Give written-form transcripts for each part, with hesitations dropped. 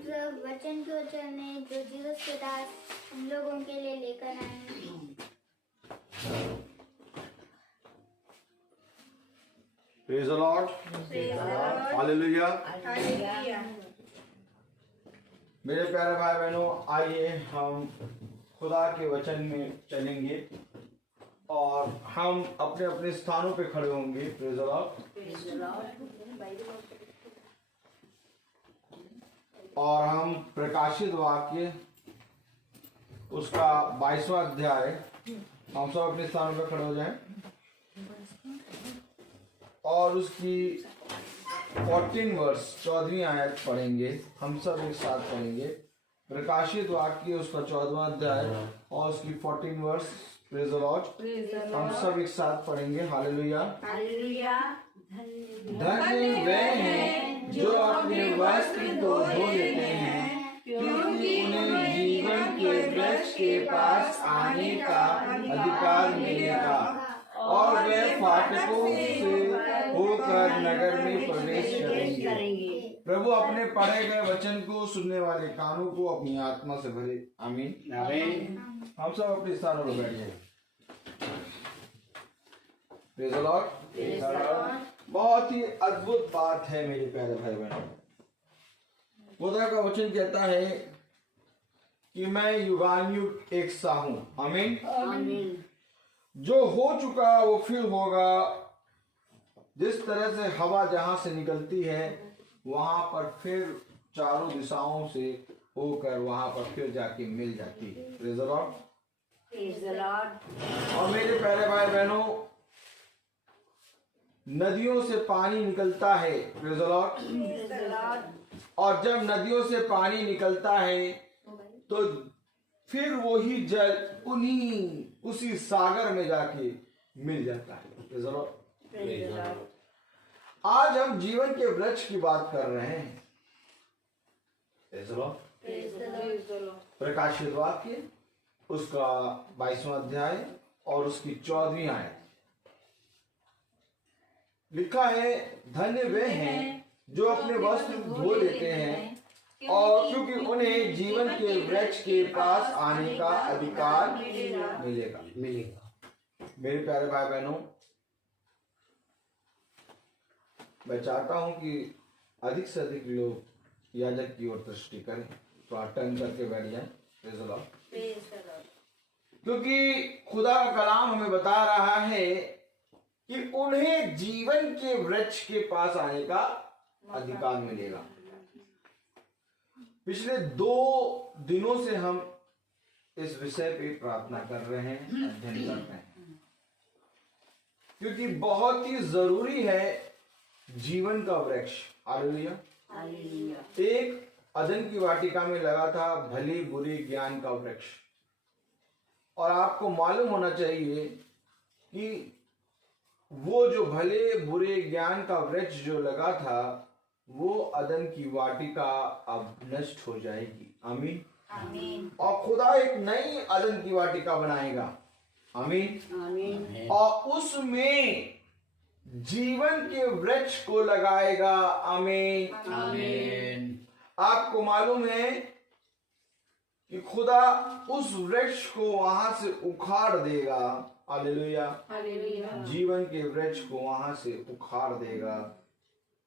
सब वचन के चलने जो जीसस के दास हम लोगों के लिए लेकर आए हैं। Praise the Lord. Hallelujah. मेरे प्यारे भाई बहनों, आइए हम खुदा के वचन में चलेंगे और हम अपने अपने स्थानों पे खड़े होंगे। Praise the Lord. और हम प्रकाशित वाक्य उसका 22वां अध्याय, हम सब अपने स्थानों पे खड़े हो जाएं और उसकी 14 वर्ष 14वीं आयत पढ़ेंगे। हम सब एक साथ पढ़ेंगे प्रकाशित वाक्य उसका 14वां अध्याय और उसकी 14 वर्ष। Praise the Lord. हम सब एक साथ पढ़ेंगे। हालेलुया। धन्य वे हैं जो अपने वस्त्र को धो लेते हैं, क्योंकि उन्हें जीवन के वृक्ष के पास आने का अधिकार मिलेगा और वे फाटकों से होकर नगर में प्रवेश करेंगे। प्रभु अपने पढ़े गए वचन को सुनने वाले कानों को अपनी आत्मा से भरे। आमीन। हम सब अपने स्थानों पर बैठे। Praise the Lord. बहुत ही अद्भुत बात है मेरे प्यारे भाई बहनों। खुदा का वचन कहता है कि मैं युगानुयुग एक सा हूं। आमीन। जो हो चुका वो फिर होगा। जिस तरह से हवा जहां से निकलती है वहां पर फिर चारों दिशाओं से होकर वहां पर फिर जाके मिल जाती है। Praise the Lord. और मेरे प्यारे भाई बहनों, नदियों से पानी निकलता है। Praise the Lord. और जब नदियों से पानी निकलता है तो फिर वही जल उसी सागर में जाके मिल जाता है। Praise the Lord. आज हम जीवन के वृक्ष की बात कर रहे हैं। Praise the Lord. प्रकाशित वाक्य उसका 22वां अध्याय और उसकी 14वीं आयत लिखा है, धन्य वे हैं जो अपने वस्त्र धो लेते हैं और क्योंकि उन्हें जीवन के वृक्ष के पास आने का अधिकार मिलेगा। मेरे प्यारे भाई बहनों, मैं चाहता हूं कि अधिक से अधिक लोग याजक की ओर दृष्टि करें। तो टर्न करके बैठ जाएं। Praise the Lord. क्योंकि खुदा का कलाम हमें बता रहा है कि उन्हें जीवन के वृक्ष के पास आने का अधिकार मिलेगा। पिछले 2 दिनों से हम इस विषय पे प्रार्थना कर रहे हैं, अध्ययन कर रहे हैं, क्योंकि बहुत ही जरूरी है जीवन का वृक्ष। हालेलुया। एक अदन की वाटिका में लगा था भले बुरे ज्ञान का वृक्ष, और आपको मालूम होना चाहिए कि वो जो भले बुरे ज्ञान का वृक्ष जो लगा था वो अदन की वाटिका अब नष्ट हो जाएगी। आमीन। और खुदा एक नई अदन की वाटिका बनाएगा। आमीन। और उसमें जीवन के वृक्ष को लगाएगा। आमीन। आपको मालूम है कि खुदा उस वृक्ष को वहां से उखाड़ देगा। हालेलुया। जीवन के वृक्ष को वहां से उखाड़ देगा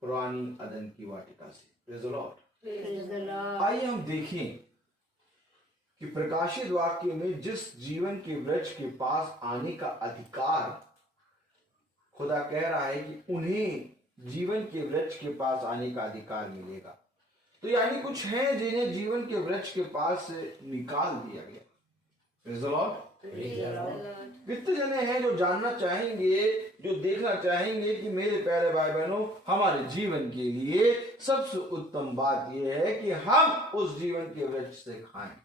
पुरानी अदन की वाटिका से। Praise the Lord. आइए हम देखें कि प्रकाशित वाक्य में जिस जीवन के वृक्ष के पास आने का अधिकार खुदा कह रहा है कि उन्हें जीवन के वृक्ष के पास आने का अधिकार मिलेगा, तो यानी कुछ हैं जिन्हें जीवन के वृक्ष के पास से निकाल दिया गया। Praise the Lord. कितने जने हैं जो जानना चाहेंगे, जो देखना चाहेंगे कि मेरे प्यारे भाई बहनों, हमारे जीवन के लिए सबसे उत्तम बात यह है कि हम उस जीवन के वृक्ष से खाएं।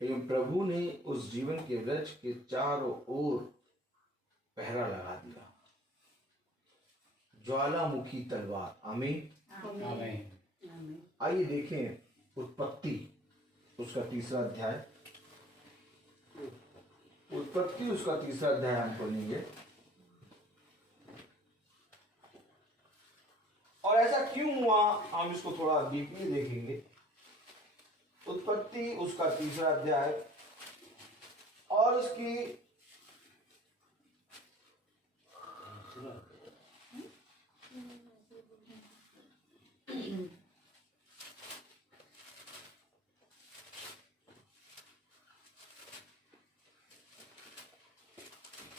लेकिन प्रभु ने उस जीवन के वृक्ष के चारों ओर पहरा लगा दिया, ज्वालामुखी तलवार। आमीन। आइए देखें उत्पत्ति उसका 3रा अध्याय। उत्पत्ति उसका 3रा अध्याय हम पढ़ेंगे और ऐसा क्यों हुआ, हम इसको थोड़ा डीपली देखेंगे। उत्पत्ति उसका 3रा अध्याय और उसकी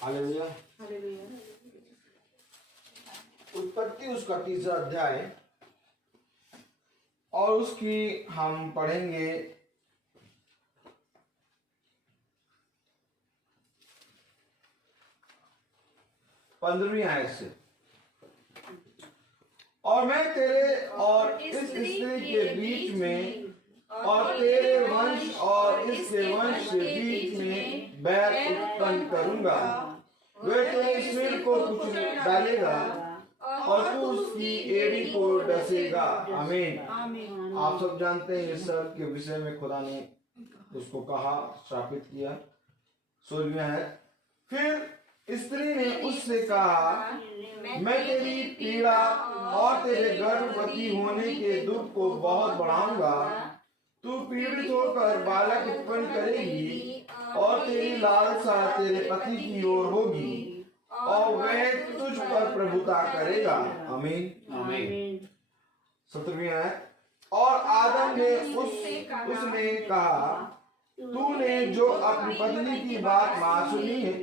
हालेलुया, उत्पत्ति उसका 3रा अध्याय और उसकी हम पढ़ेंगे 15वीं आयत से। और मैं तेरे और इस स्त्री के बीच में और तेरे वंश और इसके वंश के बीच में बैर उत्पन्न करूंगा, वह तेरे सिर को कुचल डालेगा और तू उसकी एड़ी को डसेगा। आमीन। आप सब जानते हैं इस सब के विषय में खुदा ने उसको कहा, श्रापित किया। 16वीं आयत, फिर स्त्री ने उससे कहा, मैं तेरी पीड़ा और तेरे गर्भवती होने के दुख को बहुत बढ़ाऊंगा। तू पीड़ित होकर बालक उत्पन्न करेगी और तेरी लालसा तेरे पति की ओर होगी और वह तुझ पर प्रभुता करेगा। आमीन। 17वीं आयत, और आदम ने उसने कहा, तूने जो अपनी पत्नी की बात ना सुनी है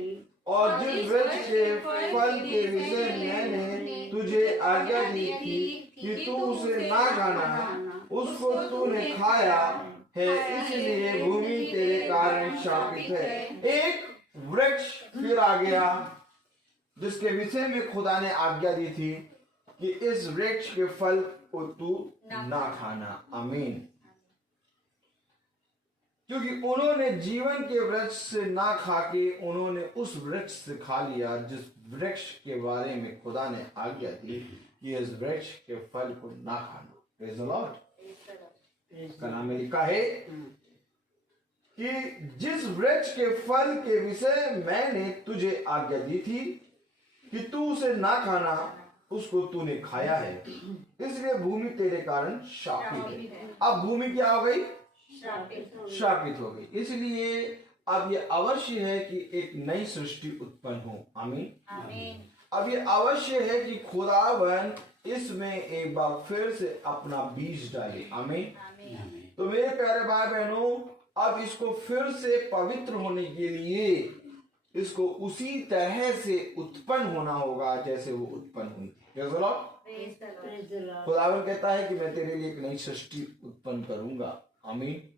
और जिस वृक्ष के फल के विषय मैंने तुझे आज्ञा दी थी कि तू उसे ना खाना, उसको तूने खाया है, इसलिए भूमि तेरे कारण शापित है। एक वृक्ष फिर आ गया जिसके विषय में खुदा ने आज्ञा दी थी कि इस वृक्ष के फल को तू ना खाना। आमीन। क्योंकि उन्होंने जीवन के वृक्ष से ना खा के उन्होंने उस वृक्ष से खा लिया जिस वृक्ष के बारे में खुदा ने आज्ञा दी कि इस वृक्ष के फल को ना खाना। Praise the lord. कलाम में लिखा है कि जिस वृक्ष के फल के विषय मैंने तुझे आज्ञा दी थी कि तू उसे ना खाना, उसको तूने खाया है, इसलिए भूमि तेरे कारण शापित है। अब भूमि क्या हो गई? शापित हो गई। इसलिए अब ये अवश्य है कि एक नई सृष्टि उत्पन्न हो। आमीन। अब ये अवश्य है कि खुदावन इसमें एक बार फिर से अपना बीज डाले। आमीन। तो मेरे प्यारे भाई बहनों, अब इसको फिर से पवित्र होने के लिए इसको उसी तरह से उत्पन्न होना होगा जैसे वो उत्पन्न हुई थी। खुदावन कहता है कि मैं तेरे लिए एक नई सृष्टि उत्पन्न करूंगा। आमीन।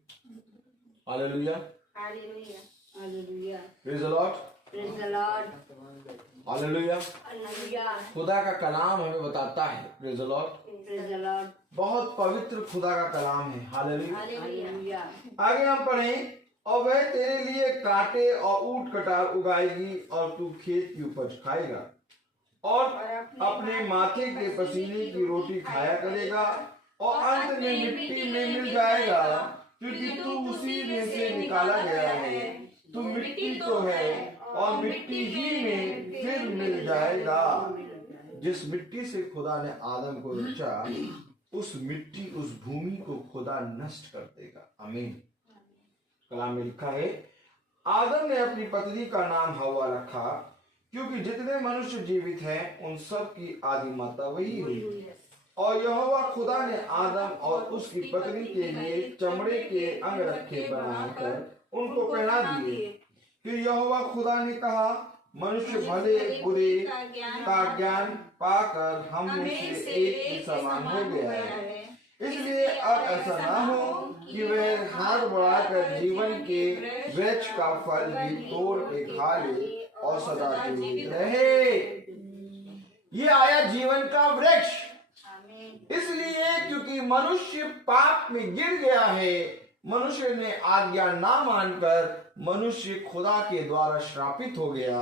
Hallelujah. Praise the Lord. Hallelujah. खुदा का कलाम हमें बताता है, प्रेज़ द लॉर्ड, बहुत पवित्र खुदा का कलाम है। हालेलुया। आगे हम पढ़ें, और वह तेरे लिए कांटे और ऊंट कटार उगाएगी और तू खेत की उपज खाएगा और अपने माथे के पसीने की रोटी खाया करेगा और अंत में मिट्टी में मिल जाएगा, क्योंकि तू उसी में से निकाला गया है। तू मिट्टी तो है और मिट्टी ही में फिर मिल जाएगा। जिस मिट्टी से खुदा ने आदम को रचा, उस मिट्टी, उस भूमि को खुदा नष्ट कर देगा। आमीन। कलाम में लिखा है, आदम ने अपनी पत्नी का नाम हवा रखा, क्योंकि जितने मनुष्य जीवित हैं उन सब की आदि माता वही हुई। और यहोवा खुदा ने आदम और उसकी पत्नी के लिए चमड़े के अंगरखे बनाकर उनको पहना दिए। फिर यहोवा खुदा ने कहा, मनुष्य भले बुरे का ज्ञान पाकर हम में से एक के समान हो गया है, इसलिए अब ऐसा ना हो कि वह हाथ बढ़ाकर जीवन के वृक्ष का फल भी तोड़ के खा ले और सदा जीवित रहे। ये आया जीवन का वृक्ष इसलिए क्योंकि मनुष्य पाप में गिर गया है। मनुष्य ने आज्ञा ना मानकर मनुष्य खुदा के द्वारा श्रापित हो गया।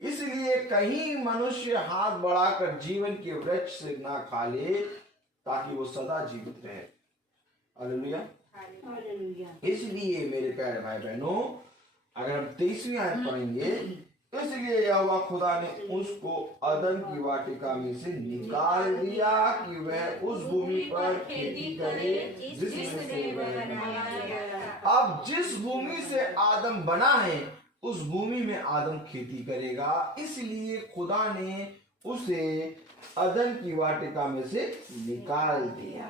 इसलिए कहीं मनुष्य हाथ बढ़ाकर जीवन के वृक्ष से ना खा ले ताकि वो सदा जीवित रहे। हालेलुया। इसलिए मेरे प्यारे भाई बहनों, अगर हम 23वीं आयत पढ़ेंगे इसलिए यहोवा खुदा ने उसको अदन की वाटिका में से निकाल दिया कि वह उस भूमि पर खेती करे जिसमें वह बनाया गया। अब जिस भूमि से आदम बना है उस भूमि में आदम खेती करेगा, इसलिए खुदा ने उसे अदन की वाटिका में से निकाल दिया।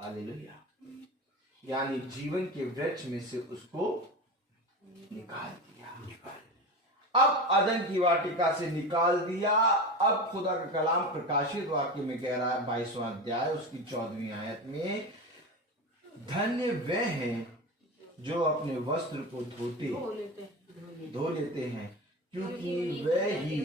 हालेलुया। यानी जीवन के वृक्ष में से उसको निकाल दिया। अब अदन की वाटिका से निकाल दिया। अब खुदा का कलाम प्रकाशित वाक्य में कह रहा है 22वां अध्याय उसकी 14वीं आयत में, धन्य वे हैं जो अपने वस्त्र को धो लेते हैं, क्योंकि वे ही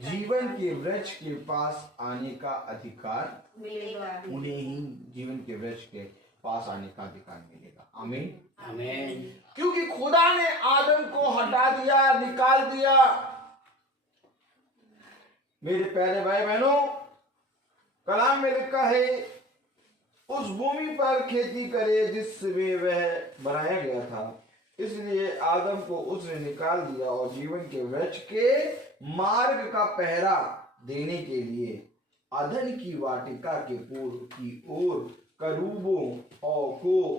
जीवन के वृक्ष के पास आने का अधिकार मिलेगा। उन्हें ही जीवन के वृक्ष के पास आने का अधिकार मिलेगा। आमीन आमीन। क्योंकि खुदा ने आदम को हटा दिया, निकाल दिया। मेरे प्यारे भाई बहनों, कलाम में लिखा है उस भूमि पर खेती करे जिसमें वह बनाया गया था, इसलिए आदम को उसने निकाल दिया और जीवन के वृक्ष के मार्ग का पहरा देने के लिए अदन की वाटिका के पूर्व की ओर करूबों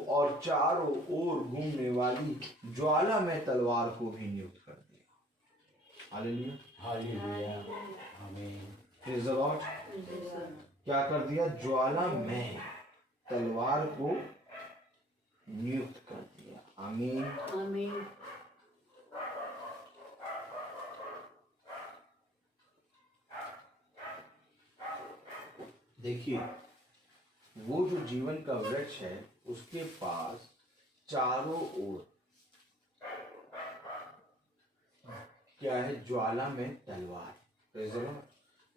और चारों ओर घूमने वाली ज्वाला में तलवार को भी नियुक्त कर दिया। हालेलुया हालेलुया आमीन। Praise the Lord. क्या कर दिया? ज्वाला में तलवार को नियुक्त कर दिया। आमीन आमीन। देखिए, वो जो जीवन का वृक्ष है उसके पास चारों ओर क्या है? ज्वाला में तलवार।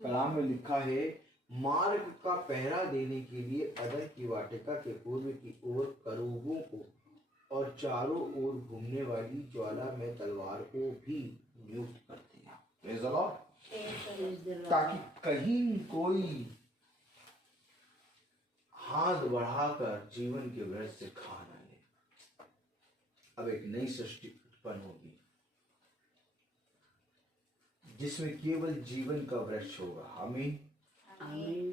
कलाम में लिखा है मार्ग का पहरा देने के लिए अदन की वाटिका के पूर्व की ओर करूबों को और चारों ओर घूमने वाली ज्वाला में तलवार को भी नियुक्त कर दिया। Praise the Lord. ताकि कहीं कोई हाथ बढ़ाकर जीवन के वृक्ष से खा न ले। अब एक नई सृष्टि उत्पन्न होगी जिसमें केवल जीवन का वृक्ष होगा। आमीन आमीन।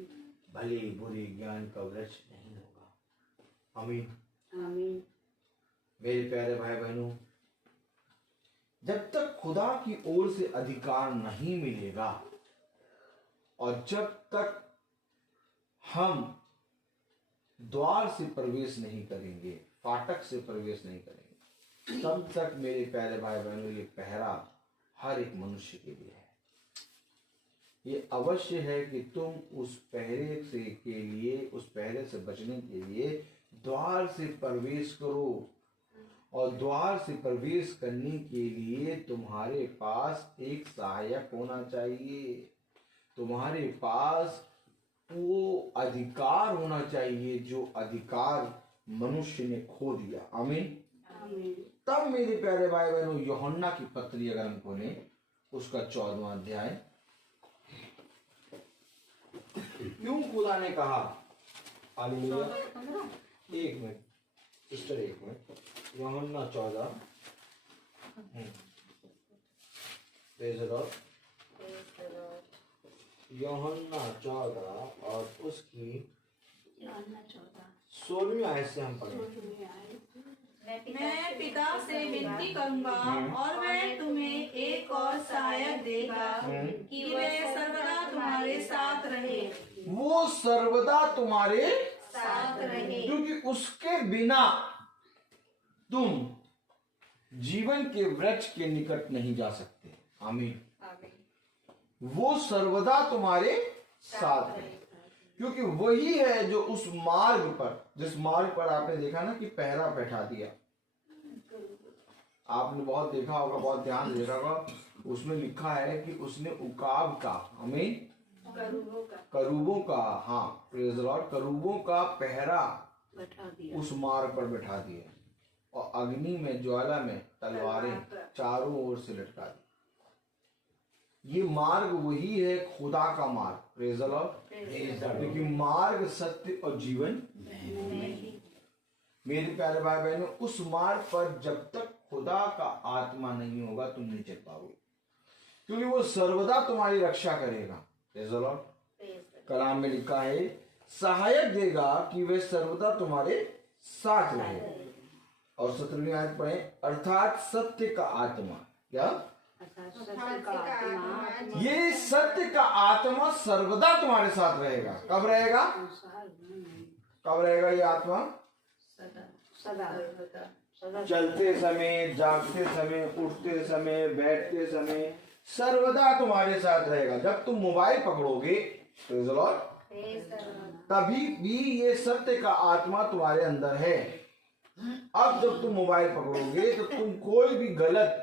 भले बुरे ज्ञान का वृक्ष नहीं होगा। आमीन आमीन। मेरे प्यारे भाई बहनों, जब तक खुदा की ओर से अधिकार नहीं मिलेगा और जब तक हम द्वार से प्रवेश नहीं करेंगे, फाटक से प्रवेश नहीं करेंगे, तब तक मेरे प्यारे भाई बहनों ये पहरा हर एक मनुष्य के लिए है। ये अवश्य है कि तुम उस पहरे से बचने के लिए द्वार से प्रवेश करो, और द्वार से प्रवेश करने के लिए तुम्हारे पास एक सहायक होना चाहिए। तुम्हारे पास वो अधिकार होना चाहिए जो अधिकार मनुष्य ने खो दिया। आमीन आमीन। तब मेरे प्यारे भाई बहनों, यूहन्ना की पत्री अगर हम खोलें उसका 14वां अध्याय, क्यों खुदा ने कहा, हालेलुया, एक मिनट सिस्टर, एक मिनट, यूहन्ना 14, प्रेज़ द लॉर्ड, यूहन्ना 14 और उसकी 16वीं आयत से हम पढ़ेंगे। मैं पिता से विनती करूंगा और वह तुम्हें एक और सहायक देगा कि वह सर्वदा तुम्हारे साथ रहे। वो सर्वदा तुम्हारे साथ रहे, क्योंकि उसके बिना तुम जीवन के वृक्ष के निकट नहीं जा सकते। आमीन। वो सर्वदा तुम्हारे साथ रहे, क्योंकि वही है जो उस मार्ग पर, जिस मार्ग पर आपने देखा ना कि पहरा बैठा दिया। आपने बहुत देखा होगा, बहुत ध्यान से देखा होगा, उसमें लिखा है कि उसने उकाब का, आमीन, करूबों का, हाँ प्रेज़ द लॉर्ड, करूबों का पहरा उस मार्ग पर बैठा दिया और अग्नि में, ज्वाला में तलवारें चारों ओर से लटका दी। ये मार्ग वही है, खुदा का मार्ग। Praise the Lord. क्योंकि मार्ग, सत्य और जीवन मेरे प्यारे भाई बहनों, उस मार्ग पर जब तक खुदा का आत्मा नहीं होगा तुम नहीं चल पाओगे। क्योंकि वो सर्वदा तुम्हारी रक्षा करेगा। Praise the Lord। कलाम में लिखा है सहायक देगा कि वे सर्वदा तुम्हारे साथ रहे। और 17वीं आयत पढ़े, अर्थात सत्य का आत्मा। क्या? ये सत्य का आत्मा सर्वदा तुम्हारे साथ रहेगा। कब रहेगा? कब रहेगा ये आत्मा? चलते समय, जागते समय, उठते समय, बैठते समय, सर्वदा तुम्हारे साथ रहेगा। जब तुम मोबाइल पकड़ोगे Praise the Lord, तभी भी ये सत्य का आत्मा तुम्हारे अंदर है। अब जब तुम मोबाइल पकड़ोगे तो तुम कोई भी गलत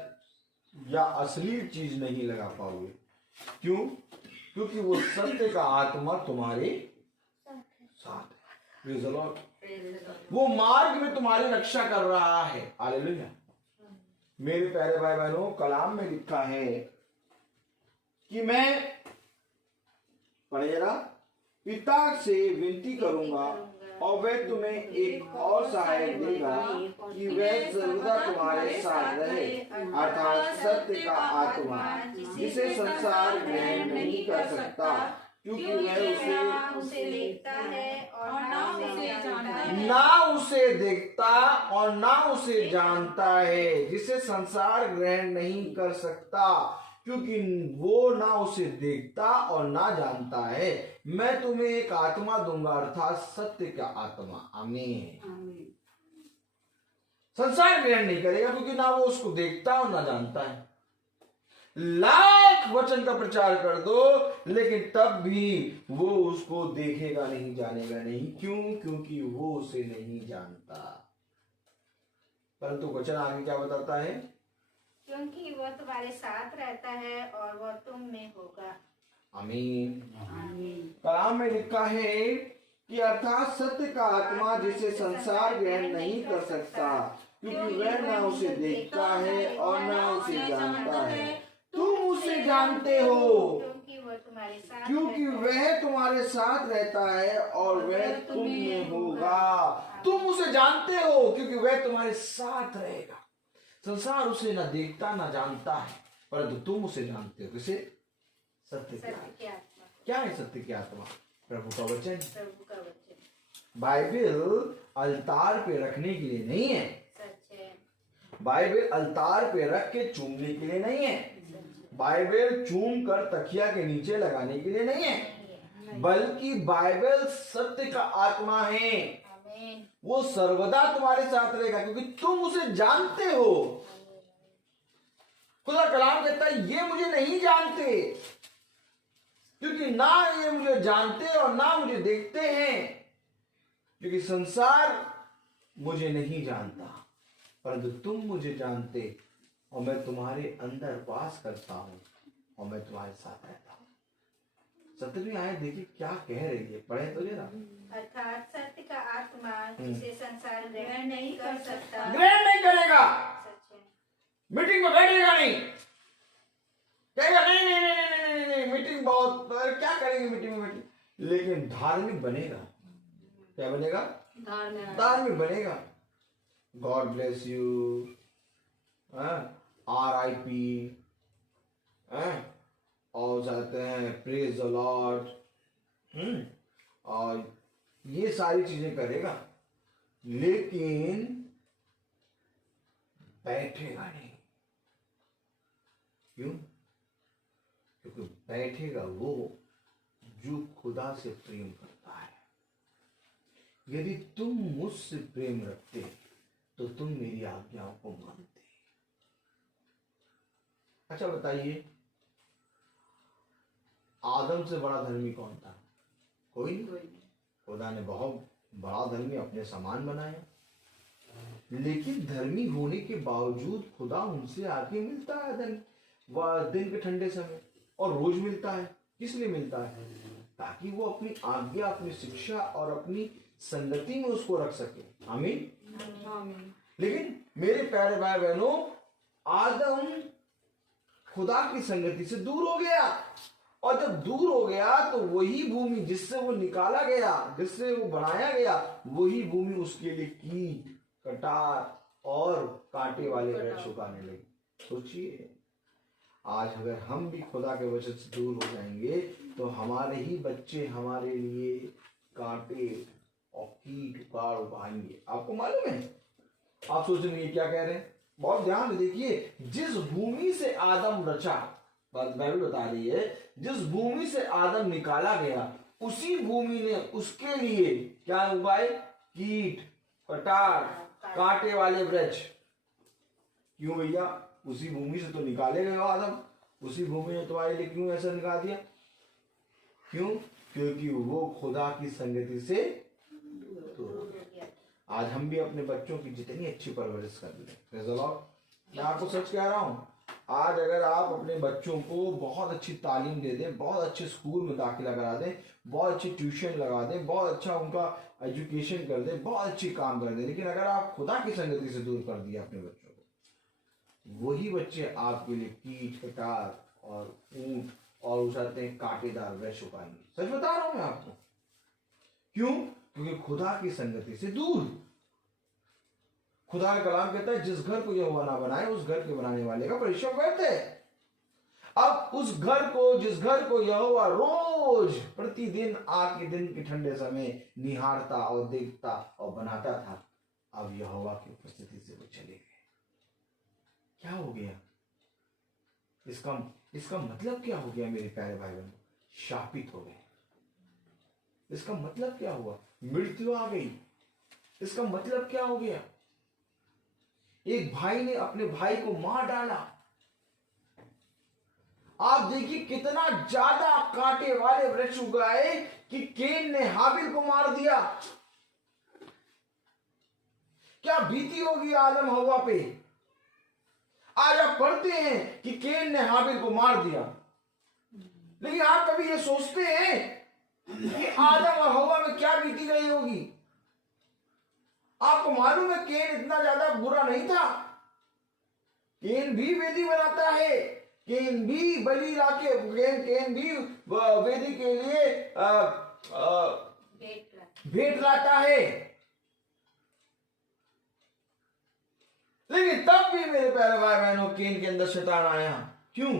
या अश्लील चीज नहीं लगा पाओगे। क्यों? क्योंकि वो सत्य का आत्मा तुम्हारे साथ है। Praise the Lord। वो मार्ग में तुम्हारी रक्षा कर रहा है। हालेलुया। मेरे प्यारे भाई बहनों, कलाम में लिखा है कि मैं पढ़ेगा पिता से विनती करूंगा और वह तुम्हें एक और सहायक देगा कि वह सर्वदा तुम्हारे साथ रहे, अर्थात सत्य का आत्मा जिसे संसार ग्रहण नहीं कर सकता, क्योंकि वह उसे देखता है और ना उसे देखता और ना उसे जानता है, जिसे संसार ग्रहण नहीं कर सकता, क्योंकि वो ना उसे देखता और ना जानता है। मैं तुम्हें एक आत्मा दूंगा, अर्थात सत्य का आत्मा। आमीन। संसार ग्रहण नहीं करेगा क्योंकि ना वो उसको देखता और ना जानता है। लाख वचन का प्रचार कर दो लेकिन तब भी वो उसको देखेगा नहीं, जानेगा नहीं। क्यों? क्योंकि वो उसे नहीं जानता। परंतु वचन आगे क्या बताता है? क्योंकि वह तुम्हारे साथ रहता है और वह तुम में होगा। आमीन। कलाम में लिखा है कि अर्थात सत्य का आत्मा जिसे संसार ग्रहण नहीं कर सकता, क्योंकि वह ना उसे देखता है और ना उसे जानता है। तुम उसे जानते हो क्योंकि वह तुम्हारे साथ रहता है और वह तुम में होगा। तुम उसे जानते हो क्योंकि वह तुम्हारे साथ रहेगा। संसार उसे ना देखता ना जानता है, परंतु तुम उसे जानते हो। किसे? सत्य की आत्मा। क्या है सत्य की आत्मा? प्रभु का वचन। बाइबल अलतार पे रखने के लिए नहीं है। बाइबल अलतार पे रख के चूमने के लिए नहीं है। बाइबल चूम कर तकिया के नीचे लगाने के लिए नहीं है, बल्कि बाइबल सत्य का आत्मा है। वो सर्वदा तुम्हारे साथ रहेगा क्योंकि तुम उसे जानते हो। खुदा कलाम कहता है ये मुझे नहीं जानते, क्योंकि ना ये मुझे जानते और ना मुझे देखते हैं, क्योंकि संसार मुझे नहीं जानता, परंतु तुम मुझे जानते और मैं तुम्हारे अंदर वास करता हूं और मैं तुम्हारे साथ रहता हूं। 17वीं आयत देखिए क्या कह रही है, पढ़े तो जरा। अर्थात सत्य का आत्मा जिसे संसार ग्रहण नहीं कर सकता, ग्रहण नहीं करेगा, मीटिंग में बैठेगा नहीं, कहेगा नहीं नहीं नहीं नहीं नहीं, नहीं, नहीं मीटिंग बहुत, क्या करेंगे मीटिंग में बैठ, लेकिन धार्मिक बनेगा। क्या बनेगा? धार्मिक बनेगा। गॉड ब्लेस यू, RIP, और जाते हैं प्रेज द लॉर्ड, और ये सारी चीजें करेगा, लेकिन बैठेगा नहीं। क्यों? क्योंकि बैठेगा वो जो खुदा से प्रेम करता है। यदि तुम मुझसे प्रेम रखते तो तुम मेरी आज्ञाओं को मानते। अच्छा बताइए, आदम से बड़ा धर्मी कौन था? कोई नहीं। खुदा ने बहुत बड़ा धर्मी अपने समान बनाया, लेकिन धर्मी होने के बावजूद खुदा उनसे आके मिलता है दिन के ठंडे समय, और रोज मिलता है। किस लिए मिलता है? ताकि वो अपनी आज्ञा, अपनी शिक्षा और अपनी संगति में उसको रख सके। आमीन। लेकिन मेरे प्यारे भाई बहनों, आदम खुदा की संगति से दूर हो गया, और जब दूर हो गया तो वही भूमि जिससे वो निकाला गया, जिससे वो बनाया गया, वही भूमि उसके लिए कीट, कटार और कांटे वाले वृक्ष उगाने लगी। सोचिए, आज अगर हम भी खुदा के वचन से दूर हो जाएंगे तो हमारे ही बच्चे हमारे लिए कांटे और कीट उखाड़ उगाएंगे। आपको मालूम है? आप सोचेंगे क्या कह रहे हैं? बहुत ध्यान से देखिए, जिस भूमि से आदम रचा, बाइबल बता रही है, जिस भूमि से आदम निकाला गया उसी भूमि ने उसके लिए क्या उगाए? कीट, कटार, कांटे वाले वृक्ष। क्यों भैया? उसी भूमि से तो निकाले गए हो आदम, उसी भूमि ने तुम्हारे लिए क्यों ऐसा निकाल दिया? क्यों? क्योंकि वो खुदा की संगति से दूर हो गया। आज हम भी अपने बच्चों की जितनी अच्छी परवरिश कर लें, मैं आपको सच कह रहा हूं, आज अगर आप अपने बच्चों को बहुत अच्छी तालीम दे दें, बहुत अच्छे स्कूल में दाखिला करा दें, बहुत अच्छी ट्यूशन लगा दें, बहुत अच्छा उनका एजुकेशन कर दें, बहुत अच्छी काम कर दें, लेकिन अगर आप खुदा की संगति से दूर कर दिया अपने बच्चों को, वही बच्चे आपके लिए कीट, कटार और ऊंट और उछाते हैं कांटेदार वृक्ष उगाएंगे। सच बता रहा हूं मैं आपको। क्यों? क्योंकि खुदा की संगति से दूर। खुदा का कलाम कहता है, जिस घर को यहोवा ना बनाए उस घर के बनाने वाले का परिश्रम व्यर्थ है। अब उस घर को, जिस घर को यहोवा रोज प्रतिदिन आग के दिन के ठंडे समय निहारता और देखता और बनाता था, अब यहोवा की उपस्थिति से वो चले गए। क्या हो गया? इसका मतलब क्या हो गया मेरे प्यारे भाई बहनों? शापित हो गए। इसका मतलब क्या हुआ? मृत्यु आ गई। इसका मतलब क्या हो गया? एक भाई ने अपने भाई को मार डाला। आप देखिए कितना ज्यादा कांटे वाले वृक्ष उगाए कि केन ने हाबिल को मार दिया। क्या बीती होगी आदम हवा पे? आज आप पढ़ते हैं कि केन ने हाबिल को मार दिया, लेकिन आप कभी ये सोचते हैं कि आदम और हवा में क्या बीती गई होगी? आपको मालूम है केन इतना ज्यादा बुरा नहीं था। केन भी वेदी बनाता है, केन भी बलि लाके, केन भी वेदी के लिए भेंट लाता है, लेकिन तब भी मेरे प्यारे भाई बहनों केन के अंदर शैतान आया। क्यों?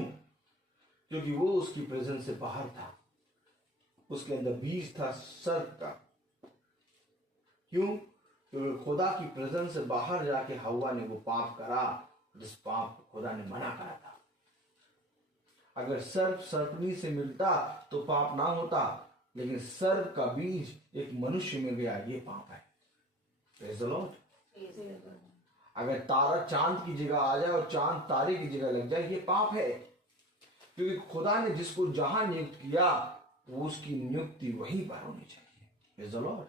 क्योंकि वो उसकी प्रेजेंस से बाहर था। उसके अंदर बीज था सर्प का। क्यों? क्योंकि खुदा की प्रेजेंस से बाहर जाके हवा ने वो पाप करा जिस पाप को खुदा ने मना करा था। अगर सर्प सर्पनी से मिलता तो पाप ना होता, लेकिन सर्प का बीज एक मनुष्य में गया, ये पाप है। Praise the Lord. अगर तारा चांद की जगह आ जाए और चांद तारे की जगह लग जाए, ये पाप है। क्योंकि खुदा ने जिसको जहां नियुक्त किया वो उसकी नियुक्ति वहीं पर होनी चाहिए। Praise the Lord.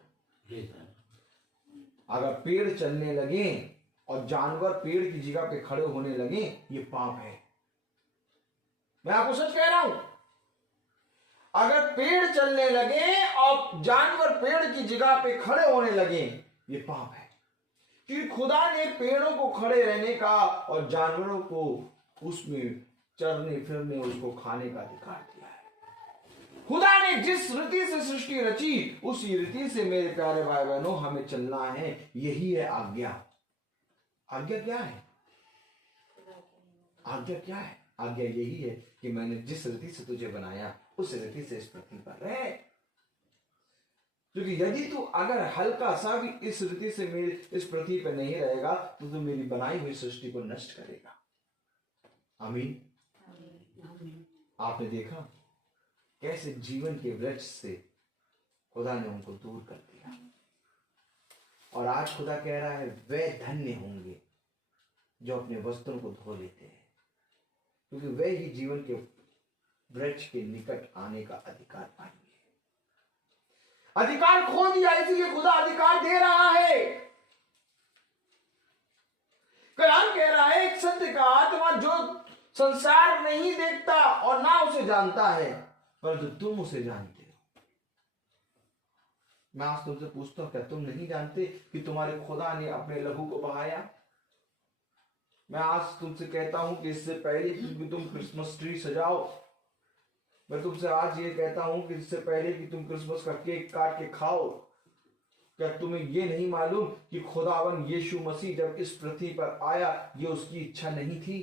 अगर पेड़ चलने लगे और जानवर पेड़ की जगह पे खड़े होने लगे, ये पाप है। मैं आपको सच कह रहा हूं। अगर पेड़ चलने लगे और जानवर पेड़ की जगह पे खड़े होने लगे, ये पाप है। क्योंकि खुदा ने पेड़ों को खड़े रहने का और जानवरों को उसमें चरने फिरने, उसको खाने का अधिकार दिया है। खुदा ने जिस रीति से सृष्टि रची, उसी रीति से मेरे प्यारे भाई बहनों हमें चलना है। यही है आज्ञा। आज्ञा क्या है? आज्ञा क्या है? आज्ञा यही है कि मैंने जिस रीति से तुझे बनाया उस रीति से इस पृथ्वी पर रहे। क्योंकि यदि तू अगर हल्का सा भी इस रीति से मेरे इस पृथ्वी पर नहीं रहेगा तो तू मेरी बनाई हुई सृष्टि को नष्ट करेगा। आमीन। आपने देखा कैसे जीवन के वृक्ष से खुदा ने उनको दूर कर दिया, और आज खुदा कह रहा है वे धन्य होंगे जो अपने वस्त्रों को धो लेते हैं, क्योंकि वे ही जीवन के वृक्ष के निकट आने का अधिकार पाएंगे। अधिकार खो दिया, इसलिए खुदा अधिकार दे रहा है। कलाम कह रहा है एक सत्य का आत्मा जो संसार नहीं देखता और ना उसे जानता है, परंतु तुम उसे जानते हो। मैं आज तुमसे पूछता हूं, क्या तुम नहीं जानते कि तुम्हारे खुदा ने अपने लहू को बहाया? मैं आज तुमसे कहता हूं कि इससे पहले कि तुम क्रिसमस ट्री सजाओ, मैं तुमसे आज ये कहता हूं कि इससे पहले कि तुम क्रिसमस का केक काट के खाओ, क्या तुम्हें ये नहीं मालूम कि खुदावन यीशु मसीह जब इस पृथ्वी पर आया, ये उसकी इच्छा नहीं थी?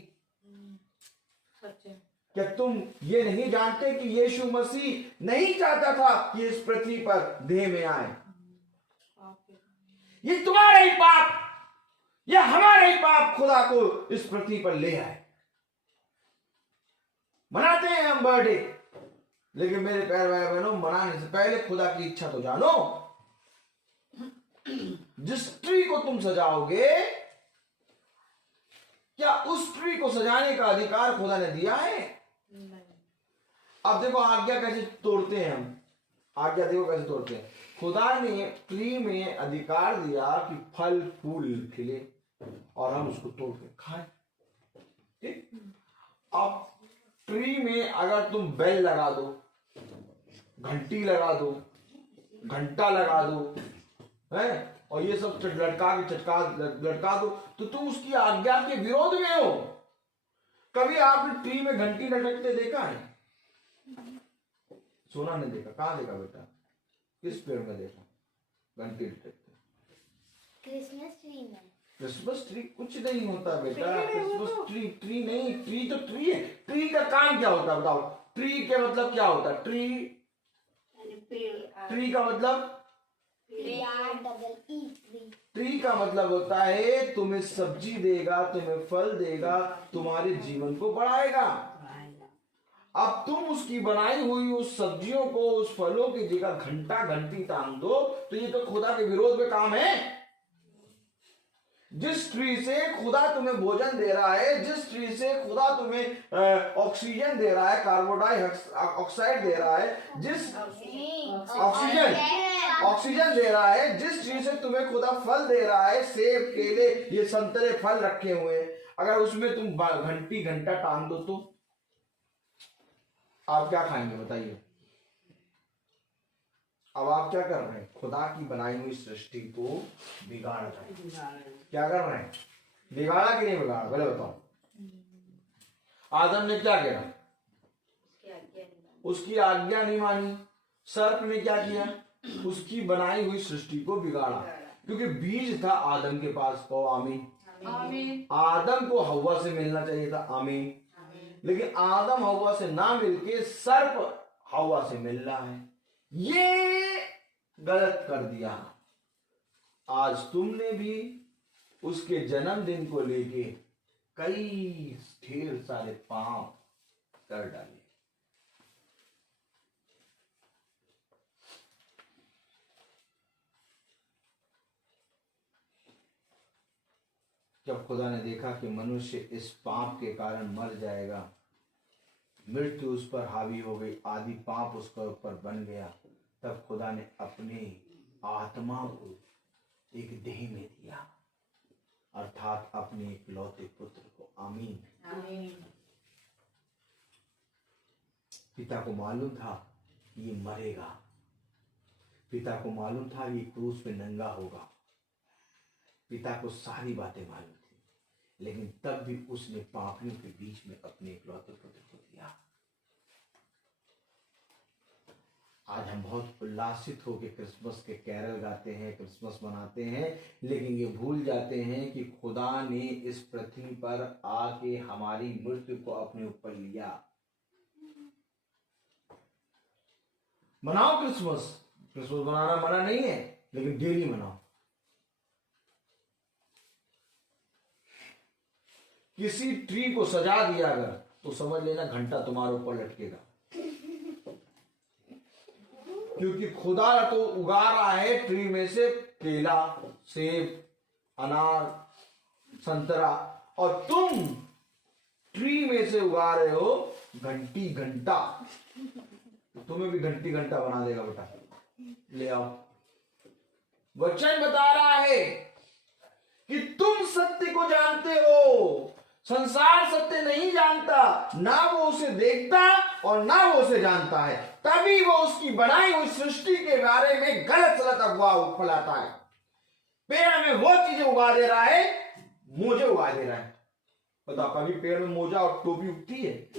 क्या तुम ये नहीं जानते कि यीशु मसीह नहीं चाहता था कि इस पृथ्वी पर देह में आए? ये तुम्हारे ही पाप या हमारे ही पाप खुदा को इस पृथ्वी पर ले आए। मनाते हैं हम बर्थडे, लेकिन मेरे प्यारे भाई बहनों, मनाने से पहले खुदा की इच्छा तो जानो। जिस ट्री को तुम सजाओगे, क्या उस ट्री को सजाने का अधिकार खुदा ने दिया है? अब देखो आज्ञा कैसे तोड़ते हैं हम। आज्ञा देखो कैसे तोड़ते हैं। खुदा ने ट्री में अधिकार दिया कि फल फूल खिले और हम उसको तोड़ के खाएं। ठीक? अब ट्री में अगर तुम बेल लगा दो, घंटी लगा दो, घंटा लगा दो, है, और ये सब लटका दो, तो तुम उसकी आज्ञा के विरोध में हो। कभी आपने ट्री में घंटी लटकते देखा है? सोना ने देखा? कहां देखा बेटा? किस पेड़ में देखा घंटी लटकते? क्रिसमस ट्री में। क्रिसमस ट्री कुछ नहीं होता बेटा। क्रिसमस ट्री नहीं, ट्री तो ट्री है। ट्री का काम क्या होता है बताओ? ट्री के मतलब क्या होता है? ट्री का मतलब, ट्री का मतलब होता है तुम्हें सब्जी देगा, तुम्हें फल देगा, तुम्हारे जीवन को बढ़ाएगा। अब तुम उसकी बनाई हुई उस सब्जियों को, उस फलों की जगह घंटा घंटी टांग दो, तो ये तो खुदा के विरोध में काम है। जिस ट्री से खुदा तुम्हें भोजन दे रहा है, जिस ट्री से खुदा तुम्हें ऑक्सीजन दे रहा है, कार्बन डाइऑक्साइड दे रहा है, जिस ऑक्सीजन दे रहा है, जिस ट्री से तुम्हें खुदा फल दे रहा है, सेब, केले, ये संतरे फल रखे हुए, अगर उसमें तुम घंटी घंटा टांग दो तो आप क्या खाएंगे बताइए? अब आप क्या कर रहे हैं? खुदा की बनाई हुई सृष्टि को बिगाड़ रहे हैं। क्या कर रहे हैं? बिगाड़ा कि नहीं बिगाड़ा? पहले बताओ। आदम ने क्या किया? उसकी आज्ञा नहीं मानी। सर्प ने क्या किया? उसकी बनाई हुई सृष्टि को बिगाड़ा, क्योंकि बीज था आदम के पास। कहो आमीन। आदम को हव्वा से मिलना चाहिए था। आमीन। लेकिन आदम हव्वा से ना मिलके सर्प हव्वा से मिल रहा है। ये गलत कर दिया। आज तुमने भी उसके जन्मदिन को लेके कई ढेर सारे पाप कर डाले। जब खुदा ने देखा कि मनुष्य इस पाप के कारण मर जाएगा, मृत्यु उस पर हावी हो गई, आदि पाप उसके ऊपर बन गया, तब खुदा ने अपने आत्मा को एक देह में दिया, अर्थात अपने इकलौते पुत्र को। आमीन। पिता को मालूम था ये मरेगा, पिता को मालूम था ये क्रूस पे नंगा होगा, पिता को सारी बातें मालूम थी, लेकिन तब भी उसने पापियों के बीच में अपने इकलौते पुत्र को दिया। आज हम बहुत उल्लासित होकर क्रिसमस के कैरल गाते हैं, क्रिसमस मनाते हैं, लेकिन ये भूल जाते हैं कि खुदा ने इस पृथ्वी पर आके हमारी मृत्यु को अपने ऊपर लिया। मनाओ क्रिसमस। क्रिसमस मनाना मना नहीं है, लेकिन डेली मनाओ। किसी ट्री को सजा दिया अगर, तो समझ लेना घंटा तुम्हारे ऊपर लटकेगा, क्योंकि खुदा तो उगा रहा है ट्री में से केला, सेब, अनार, संतरा, और तुम ट्री में से उगा रहे हो घंटी घंटा। तो तुम्हें भी घंटी घंटा बना देगा बेटा। ले आओ। वचन बता रहा है कि तुम सत्य को जानते हो, संसार सत्य नहीं जानता, ना वो उसे देखता और ना वो उसे जानता है, तभी वो उसकी बनाई हुई सृष्टि के बारे में गलत अफवाह फैलाता है। पेड़ में वो चीजें उगा दे रहा है, मोजे उगा दे रहा है। बताओ, कभी पेड़ में मोजा और टोपी उगती है?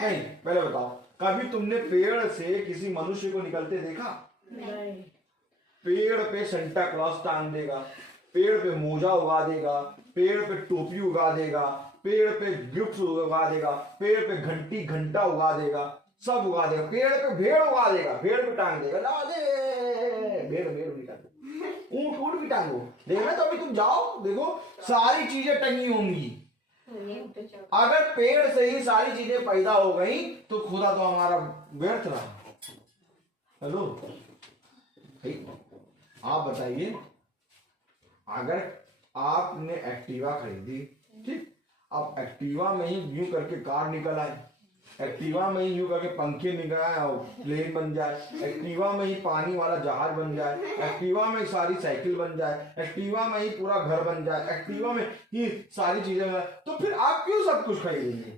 नहीं। पहले बताओ, कभी तुमने पेड़ से किसी मनुष्य को निकलते देखा? नहीं। पेड़ पे सेंटा क्लॉज टांग देगा, पेड़ पे मोजा उगा देगा, पेड़ पे टोपी उगा देगा, पेड़ पे गिफ्ट उगा देगा, पेड़ पे घंटी घंटा उगा देगा, सब उगा देगा। पेड़ पे भेड़ उगा देगा, भेड़ भी टांग देगा, ला दे भेड़ भी टांग दो, ऊंट भी टांगो। देखना तो अभी तुम जाओ देखो सारी चीजें टंगी होंगी। अगर पेड़ से ही सारी चीजें पैदा हो गई तो खुदा तो हमारा व्यर्थ रहा। हेलो आप बताइए, अगर आपने एक्टिवा खरीदी, ठीक, अब एक्टिवा में ही यूं करके कार निकल आए, एक्टिवा में ही यूं करके पंखे निकल आए और प्लेन बन जाए, एक्टिवा में ही पानी वाला जहाज बन जाए, एक्टिवा में सारी साइकिल बन जाए, एक्टिवा में ही पूरा घर बन जाए, एक्टिवा में ही सारी चीजें बन जाए, तो फिर आप क्यों सब कुछ खरीदेंगे?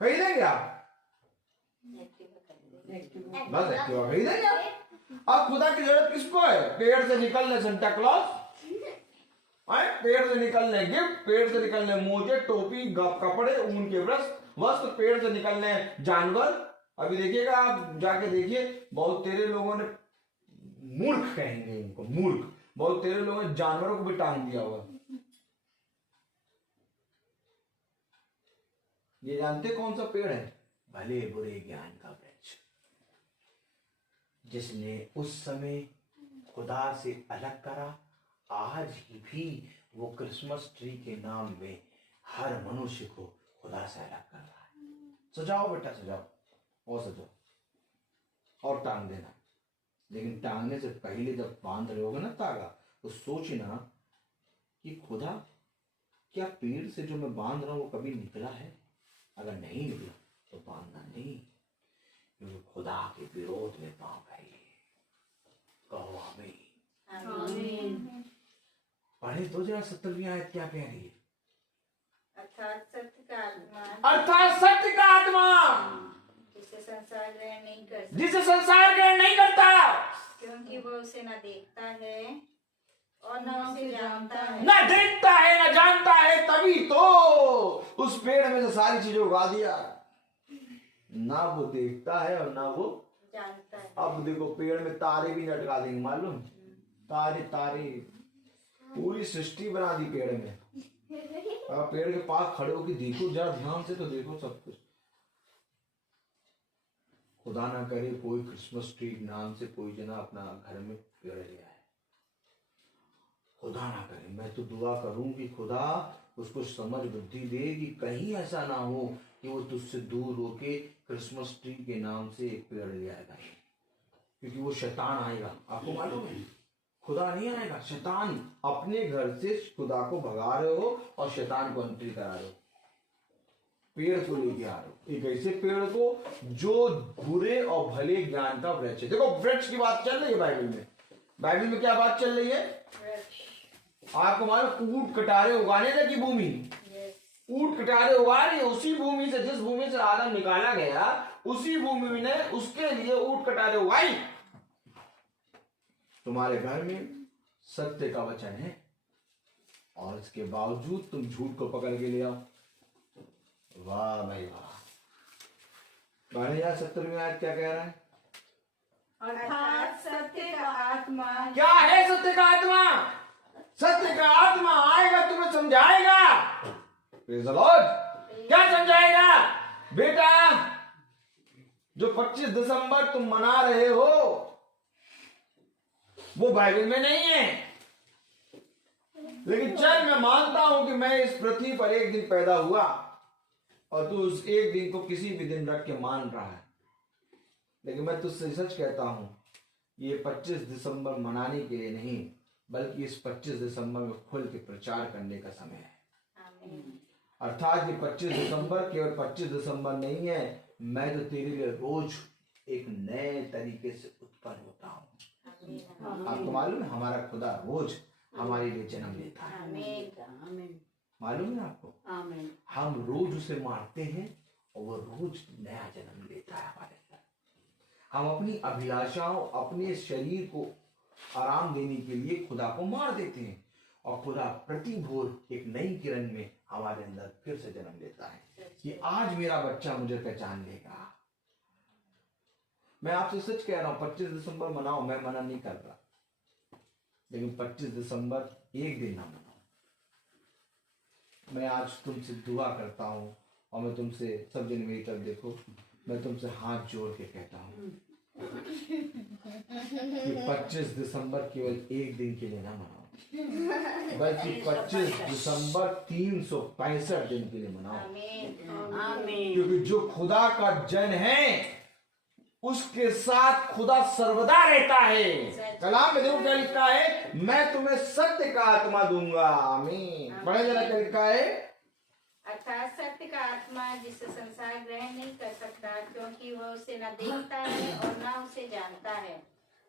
खरीदेंगे आप? बस एक्टिवा खरीदेंगे आप। अब खुदा की जरूरत किसको है? पेड़ से निकलने सेंटा क्लॉज, पेड़ से निकलने गिफ्ट, पेड़ से निकलने मोजे, टोपी, कपड़े, ऊन के वस्त्र, पेड़ से निकलने जानवर। अभी देखिएगा आप जाके देखिए, बहुत तेरे लोगों ने, मूर्ख कहेंगे इनको, मूर्ख, बहुत तेरे लोगों ने जानवरों को भी टांग दिया हुआ। ये जानते कौन सा पेड़ है? भले बुरे ज्ञान का वृक्ष, जिसने उस समय खुदा से अलग करा, आज भी वो क्रिसमस ट्री के नाम में हर मनुष्य को खुदा से अलग कर रहा है। सजाओ बेटा, सजाओ और सजाओ और टांग देना, लेकिन टांगने से पहले जब बांध रहे होगे ना धागा, तो सोचना कि खुदा क्या पेड़ से जो मैं बांध रहा हूं वो कभी निकला है? अगर नहीं निकला तो बांधना नहीं, क्योंकि खुदा के विरोध में पाप है ये। कहो आमीन। पढ़े तो जरा 17वीं आयत क्या कह रही है? अर्थात सत्य का आत्मा, अर्थात सत्य का आत्मा जिसे संसार ग्रहण नहीं करता, जिसे संसार ग्रहण नहीं करता, क्योंकि वो उसे न देखता है और न उसे जानता है। न देखता है न जानता है, तभी तो उस पेड़ में से सारी चीजें उगा दिया। ना वो देखता है और ना वो जानता है। अब देखो पेड़ में तारे भी लटका देंगे, मालूम? तारे तारे पूरी सृष्टि बना दी पेड़ में। अब पेड़ के पास खड़े होकर देखो जरा ध्यान से, तो देखो सब कुछ। खुदा ना करे कोई क्रिसमस ट्री नाम से कोई जना अपना घर में पेड़ ले आए, खुदा ना करे। मैं तो दुआ करूं कि खुदा उसको समझ बुद्धि दे कि कहीं ऐसा ना हो कि वो तुझसे दूर होके क्रिसमस ट्री के नाम से एक पेड़ ले आएगा, क्योंकि वो शैतान आएगा। आपको मालूम है, खुदा नहीं आएगा, शैतान। अपने घर से खुदा को भगा रहे हो और शैतान को एंट्री करा रहे हो, पेड़ को लेके आ रहे हो, एक ऐसे पेड़ को जो बुरे और भले ज्ञान का वृक्ष है। देखो वृक्ष की बात चल रही है बाइबल में। बाइबल में क्या बात चल रही है? आपको मालूम, ऊंट कटारे उगाने लगी भूमि, ऊंट कटारे उगा रही है उसी भूमि से, जिस भूमि से आदम निकाला गया, उसी भूमि ने उसके लिए ऊंट कटारे उगाई। तुम्हारे घर में सत्य का वचन है और इसके बावजूद तुम झूठ को पकड़ के ले आओ। वाह भाई वाह। 12,070 आयत क्या कह रहा है? अर्थात सत्य का आत्मा। क्या है सत्य का आत्मा? सत्य का आत्मा आएगा, तुम्हें समझाएगा। Praise the Lord. क्या समझाएगा? बेटा, जो 25 दिसंबर तुम मना रहे हो वो बाइबल में नहीं है, लेकिन चल मैं मानता हूं कि मैं इस पृथ्वी पर एक दिन पैदा हुआ और तू उस एक दिन को किसी भी दिन रख के मान रहा है, लेकिन मैं तुझसे सच कहता हूं, ये 25 दिसंबर मनाने के लिए नहीं, बल्कि इस 25 दिसंबर में खुल के प्रचार करने का समय है। अर्थात ये 25 दिसंबर केवल 25 दिसंबर नहीं है, मैं तो तेरे लिए रोज एक नए तरीके से उत्पन्न होता हूँ। आपको मालूम है, हमारा खुदा रोज हमारे लिए जन्म लेता है। मालूम है आपको? हम रोज उसे मारते हैं और वो रोज नया जन्म लेता है हमारे अंदर। हम अपनी अभिलाषाओं, अपने शरीर को आराम देने के लिए खुदा को मार देते हैं और खुदा प्रति भोर एक नई किरण में हमारे अंदर फिर से जन्म लेता है कि आज मेरा बच्चा मुझे पहचान लेगा। मैं आपसे सच कह रहा हूं, 25 दिसंबर मनाओ, मैं मना नहीं कर रहा, लेकिन 25 दिसंबर एक दिन ना मनाओ। मैं आज तुमसे दुआ करता हूँ और मैं तुमसे सब जन मेरी तरफ देखो, मैं तुमसे हाथ जोड़ के कहता हूँ कि 25 दिसंबर केवल एक दिन के लिए ना मनाओ, बल्कि 25 दिसंबर 365 दिन के लिए मनाओ। क्योंकि जो खुदा का जन है उसके साथ खुदा सर्वदा रहता है। कलाम में देखो क्या लिखा है, मैं तुम्हें सत्य का आत्मा दूंगा। आमीन। बड़े जरा क्या लिखा है, अर्थात सत्य का आत्मा जिसे संसार ग्रहण नहीं कर सकता, क्योंकि वह उसे न देखता है और न उसे जानता है।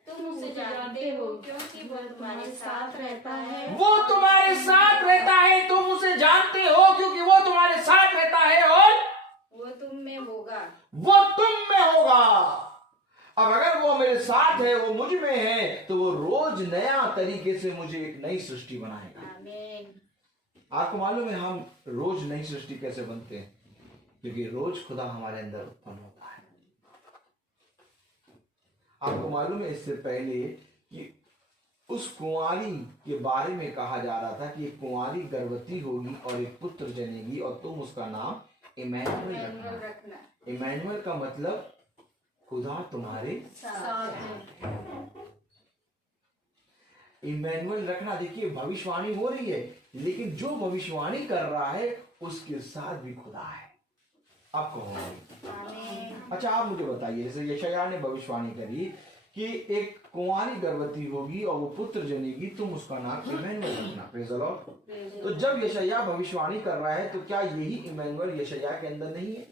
तुम उसे जानते हो क्योंकि वह तुम्हारे साथ रहता है। वो तुम्हारे साथ रहता है, तुम उसे जानते हो क्योंकि वो तुम्हारे साथ रहता है और वो तुम में होगा। वो तुम में होगा। अब अगर वो मेरे साथ है, वो मुझ में है, तो वो रोज नया तरीके से मुझे एक नई सृष्टि बनाएगा। आमीन। आपको मालूम है हम रोज नई सृष्टि कैसे बनते हैं? क्योंकि रोज खुदा हमारे अंदर उत्पन्न होता है। आपको मालूम है इससे पहले कि उस कुंवारी के बारे में कहा जा रहा था कि एक कुंवारी गर्भवती होगी और एक पुत्र जनेगी और तुम उसका नाम इमैनुअल रखना। इमैनुअल का मतलब खुदा तुम्हारे साथ है। इमैनुअल रखना, देखिए भविष्यवाणी हो रही है, लेकिन जो भविष्यवाणी कर रहा है उसके साथ भी खुदा है। अब कहो अच्छा, आप मुझे बताइए, जैसे यशायाह ने भविष्यवाणी करी कि एक कुंवारी गर्भवती होगी और वो पुत्र जनेगी, तुम उसका नाम इमैनुअल रखना। Praise the Lord. तो जब यशायाह भविष्यवाणी कर रहा है तो क्या यही इमैनुअल यशायाह के अंदर नहीं है?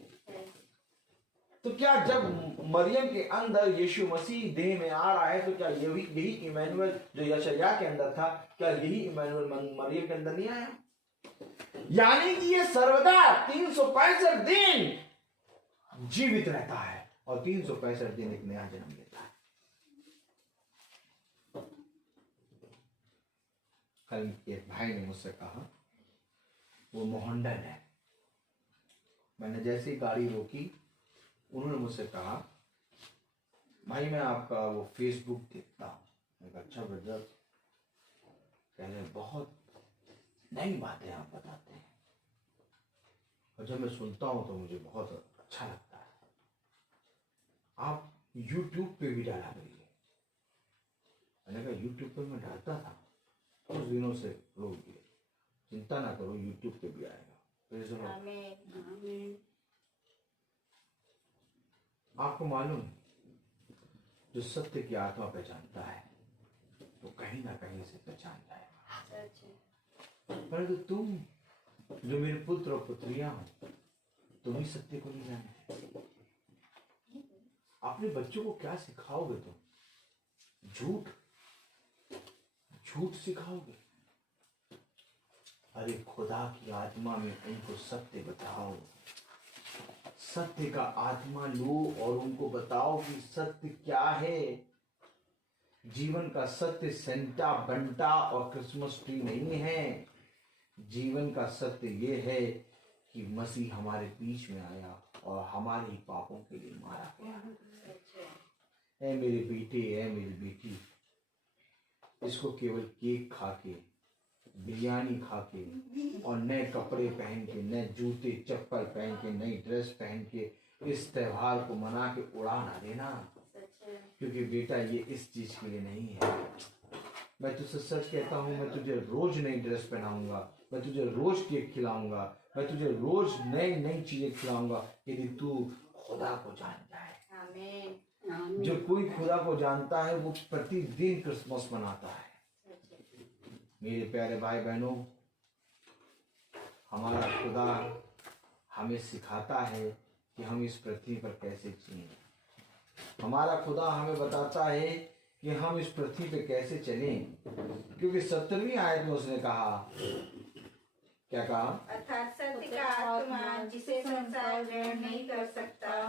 तो क्या जब मरियम के अंदर यीशु मसीह देह में आ रहा है तो क्या यही इमैनुअल जो यशायाह के अंदर था, क्या यही इमैनुअल मरियम के अंदर नहीं आया? यानी कि ये सर्वदा 365 दिन जीवित रहता है और 365 दिन एक नया जन्म लेता है। कल एक भाई ने मुझसे कहा, वो मोहनडन है। मैंने जैसे ही गाड़ी रोकी, उन्होंने मुझसे कहा, भाई मैं आपका वो फेसबुक देखता हूँ। मैं कहा अच्छा ब्रदर, कहने बहुत नई बातें आप बताते हैं और जब मैं सुनता हूँ तो मुझे बहुत अच्छा लगता है। आप YouTube पे भी डाला करिए। मैंने कहा YouTube पे मैं डालता था, कुछ दिनों से रोक दिया। चिंता ना करो, YouTube पे भी आएगा। आमीन। आपको मालूम, जो सत्य की आत्मा पहचानता है वो कहीं ना कहीं से पहचान जाएगा। परंतु तुम जो मेरे पुत्र और पुत्रियां हो, तुम ही सत्य को नहीं जानते। अपने बच्चों को क्या सिखाओगे? तुम झूठ सिखाओगे? अरे खुदा की आत्मा में उनको सत्य बताओ, सत्य का आत्मा लो और उनको बताओ कि सत्य क्या है। जीवन का सत्य सेंटा बंटा और क्रिसमस ट्री नहीं है। जीवन का सत्य ये है कि मसीह हमारे बीच में आया और हमारे ही पापों के लिए मारा गया। ऐ मेरे बेटे, ऐ मेरी बेटी, इसको केवल केक खा के, बिरयानी खा के और नए कपड़े पहन के, नए जूते चप्पल पहन के, नई ड्रेस पहन के इस त्योहार को मना के उड़ा ना देना। क्योंकि बेटा ये इस चीज के लिए नहीं है। मैं तुझसे सच कहता हूँ, मैं तुझे रोज नई ड्रेस पहनाऊंगा, मैं तुझे रोज केक खिलाऊंगा, मैं तुझे रोज नई नई चीजें खिलाऊंगा, यदि तू खुदा को जान जाए। आमीन। जो कोई खुदा को जानता है वो प्रतिदिन क्रिसमस मनाता है। मेरे प्यारे भाई बहनों, हमारा खुदा हमें सिखाता है कि हम इस पृथ्वी पर कैसे जिएं। हमारा खुदा हमें बताता है कि हम इस पृथ्वी पे कैसे चलें। क्योंकि 17वीं आयत में उसने कहा, क्या कहा? अर्थात सत्य का आत्मा जिसे संसार ग्रहण नहीं कर सकता,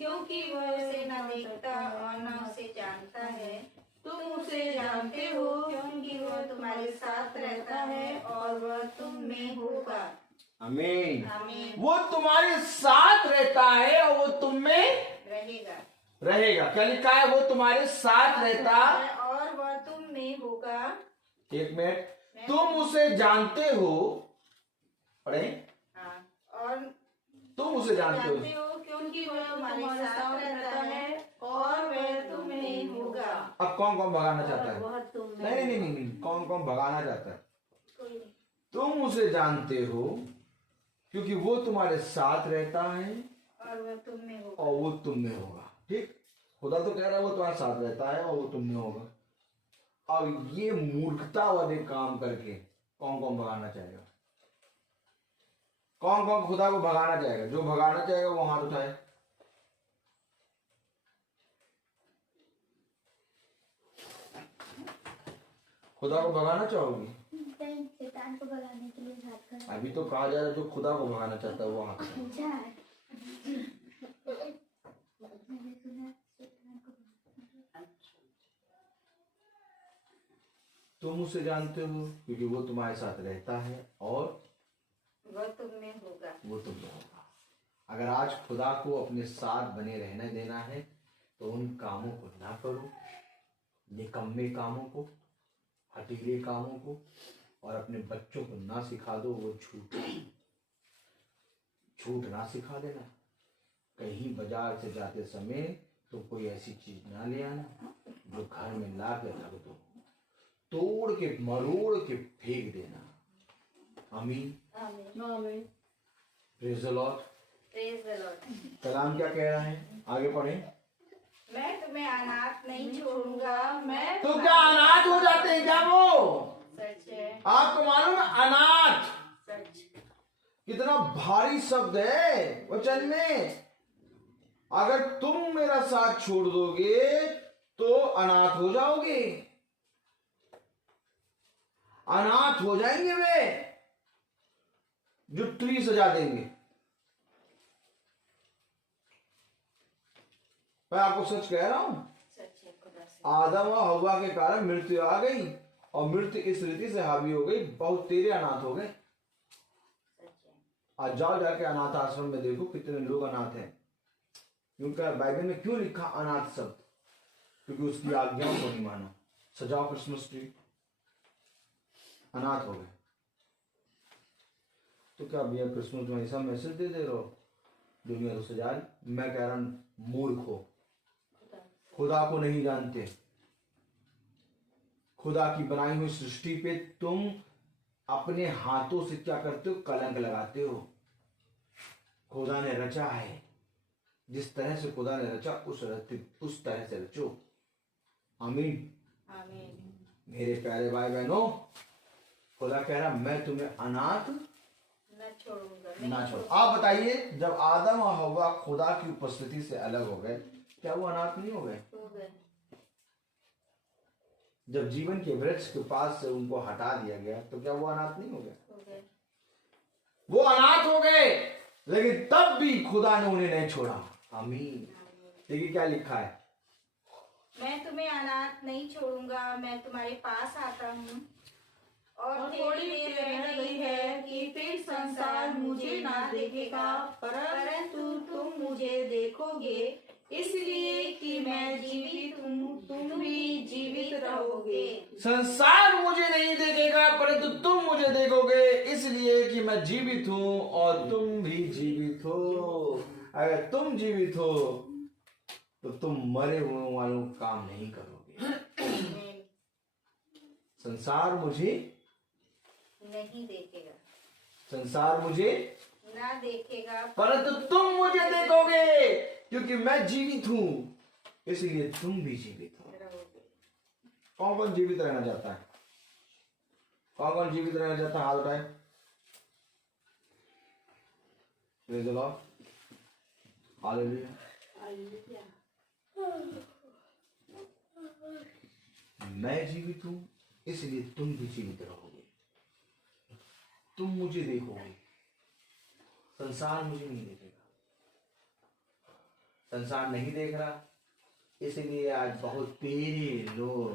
क्योंकि वह उसे न देखता और न उसे जानता है। तुम उसे जानते हो क्योंकि वह तुम्हारे साथ रहता है और वह तुम में होगा। आमीन। आमीन। वो तुम्हारे साथ रहता है और वो तुम में रहेगा। क्या लिखा है? वो तुम्हारे साथ रहता है और वह तुम में होगा। एक मिनट, तुम उसे जानते हो पढ़े। हाँ, और तुम उसे जानते हो क्योंकि वह तुम्हारे साथ रहता है और वह तुम में ही होगा। अब कौन कौन भगाना चाहता है? वह तुम में नहीं नहीं नहीं नहीं, कौन कौन भगाना चाहता है? कोई नहीं। तुम उसे जानते हो क्योंकि वो तुम्हारे साथ रहता है और वह तुम में होगा। और वो तुम में होगा। ठीक, खुदा तो कह रहा है वो तुम्हारे साथ रहता है और वो तुम में होगा। अब ये मूर्खता वाले काम करके कौन कौन भगाना चाहेगा? कौन कौन खुदा को भगाना चाहेगा? जो भगाना चाहेगा वो हाथ उठाए। खुदा को भगाना चाहोगी? नहीं, शैतान को भगाने के लिए हाथ खड़ा। अभी तो कहा जा रहा है जो खुदा को भगाना चाहता है वो हाथ उठाए। मैंने सुना शैतान को तुम उसे जानते हो क्योंकि वो तुम्हारे साथ रहता है और वह तुम में होगा। वो तुम में होगा। अगर आज खुदा को अपने साथ बने रहने देना है तो उन कामों को ना करो, निकम्मे कामों को, हठीले कामों को, और अपने बच्चों को ना सिखा दो वो झूठ ना सिखा देना। कहीं बाजार से जाते समय तो कोई ऐसी चीज ना ले आना जो घर में ला के रख दो, तोड़ के मरोड़ के फेंक देना। आमीन, आमीन। Praise the lord. Praise the lord. कलाम क्या कह रहा है? आगे पढ़ें। मैं तुम्हें अनाथ नहीं छोड़ूंगा। मैं तो क्या अनाथ हो जाते हैं क्या वो? सच है। आपको मालूम है अनाथ सच। कितना भारी शब्द है वचन में। अगर तुम मेरा साथ छोड़ दोगे तो अनाथ हो जाओगे, अनाथ हो जाएंगे वे जो ट्री सजा देंगे। मैं आपको सच कह रहा हूं, सच है। खुदा से आदम और हव्वा के कारण मृत्यु आ गई और मृत्यु इस रीति से हावी हो गई, बहुत तेरे अनाथ हो गए। सच है। आज जाओ जाके अनाथ आश्रम में देखो कितने लोग अनाथ हैं। क्योंकि बाइबल में क्यों लिखा अनाथ शब्द? क्योंकि उसकी आज्ञाओं को नहीं माना। सजाओ क्रिसमस ट्री, अनाथ हो गए। तो क्या भैया क्रिसमस में ऐसा मैसेज दे रहे हो दुनिया तो सजा? मैं कह रहा हूं मूर्ख हो, खुदा को नहीं जानते। खुदा की बनाई हुई सृष्टि पे तुम अपने हाथों से क्या करते हो? कलंक लगाते हो। खुदा ने रचा है, जिस तरह से खुदा ने रचा उस तरह से रचो। आमीन, आमीन। मेरे प्यारे भाई बहनों, खुदा कह रहा मैं तुम्हें अनाथ न छोड़ूंगा। ना छोड़। आप बताइए, जब आदम और हव्वा खुदा की उपस्थिति से अलग हो गए, क्या वो अनाथ नहीं हो गए? हो गए। जब जीवन के वृक्ष के पास से उनको हटा दिया गया तो क्या वो अनाथ नहीं हो गए? हो गए। वो अनाथ हो गए, लेकिन तब भी खुदा ने उन्हें नहीं छोड़ा। आमीन। देखिए क्या लिखा है, मैं तुम्हें अनाथ नहीं छोड़ूंगा। मैं तुम्हारे पास आता हूँ और थोड़ी देर रह गई है कि फिर संसार मुझे ना देखेगा, परंतु तुम मुझे देखोगे, इसलिए कि मैं जीवित हूँ, तुम भी जीवित रहोगे। संसार मुझे नहीं देखेगा परंतु तुम मुझे देखोगे, इसलिए कि मैं जीवित हूं और तुम भी जीवित हो। अगर तुम जीवित हो तो तुम मरे हुए वालों का काम नहीं करोगे। संसार मुझे नहीं देखेगा, संसार मुझे ना देखेगा, परंतु तुम मुझे देखोगे, क्योंकि मैं जीवित हूं, इसलिए तुम भी जीवित हो। रहोगे। कौन कौन जीवित रहना चाहता है? कौन कौन जीवित रहना चाहता है? हाथ उठाए। Praise the Lord, hallelujah. मैं जीवित हूं, इसलिए तुम भी जीवित रहोगे। तुम मुझे देखोगे, संसार मुझे नहीं देखेगा। संसार नहीं देख रहा, इसलिए आज बहुत तेरे लोग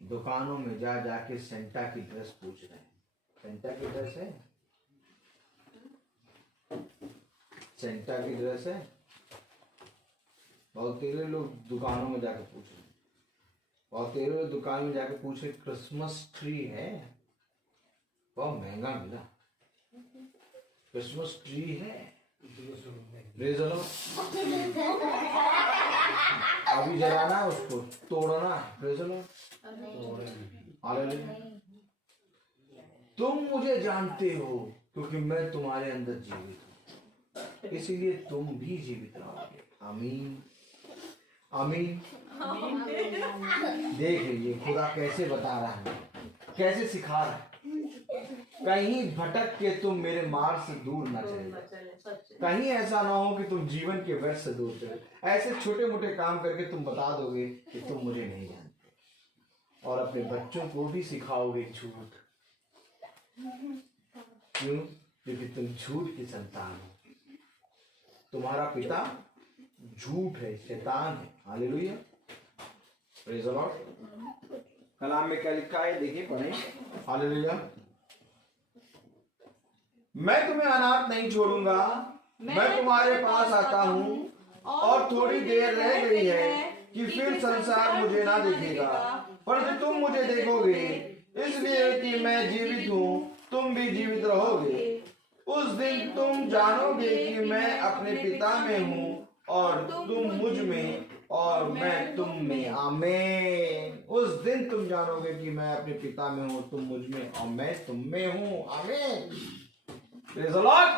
दुकानों में जा जाके सेंटा की ड्रेस पूछ रहे हैं। सेंटा की ड्रेस है? सेंटा की ड्रेस है? बहुत तेरे लोग दुकानों में जाके पूछ रहे हैं। बहुत तेरे लोग दुकान में जाके पूछे क्रिसमस ट्री है? बहुत महंगा मिला। क्रिसमस ट्री है। Praise the Lord। अभी जलाना है, उसको तोड़ना है। Praise the Lord। हालेलुया। तुम मुझे जानते हो क्योंकि मैं तुम्हारे अंदर जीवित हूँ, इसीलिए तुम भी जीवित रहोगे। आमीन आमीन। देख लीजिए खुदा कैसे बता रहा है, कैसे सिखा रहा है। कहीं भटक के तुम मेरे मार्ग से दूर न चले जाओ। कहीं ऐसा ना हो कि तुम जीवन के व्यर्थ से दूर चले। ऐसे छोटे मोटे काम करके तुम बता दोगे कि तुम मुझे नहीं जानते, और अपने बच्चों को भी सिखाओगे झूठ। क्यों? क्योंकि तुम झूठ की संतान हो। तुम्हारा पिता झूठ है, शैतान है। हालेलुया। Praise the lord. कलाम में क्या लिखा है, देखिए पढ़ें। हालेलुया। मैं तुम्हें अनाथ नहीं छोड़ूंगा, मैं तुम्हारे पास आता हूँ, और थोड़ी देर रह गई है कि फिर संसार मुझे ना देखेगा, परंतु तुम मुझे देखोगे, इसलिए कि मैं जीवित हूँ, तुम भी जीवित रहोगे। उस दिन तुम जानोगे कि मैं अपने पिता में हूँ और तुम मुझ में और मैं तुम में। आमीन। उस दिन तुम जानोगे कि मैं अपने पिता में हूँ, तुम मुझ में और मैं तुम में हूँ। आमीन। Praise the Lord.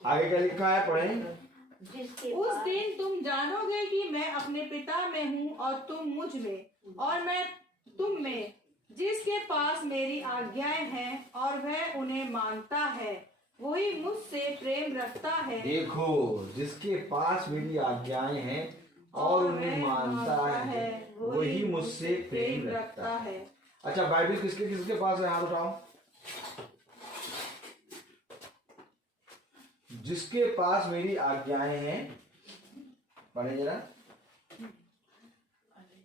आगे क्या लिखा है, पढ़ें। उस दिन तुम जानोगे कि मैं अपने पिता में हूँ और तुम मुझ में और मैं तुम में, जिसके पास मेरी आज्ञाएं हैं और वह उन्हें मानता है, वही मुझसे प्रेम रखता है। देखो, जिसके पास मेरी आज्ञाएं हैं और उन्हें मानता है, वही मुझसे प्रेम रखता है। अच्छा, बाइबल किसके किसके पास है? हाथ उठाओ। जिसके पास मेरी आज्ञाएं हैं, पढ़े जरा।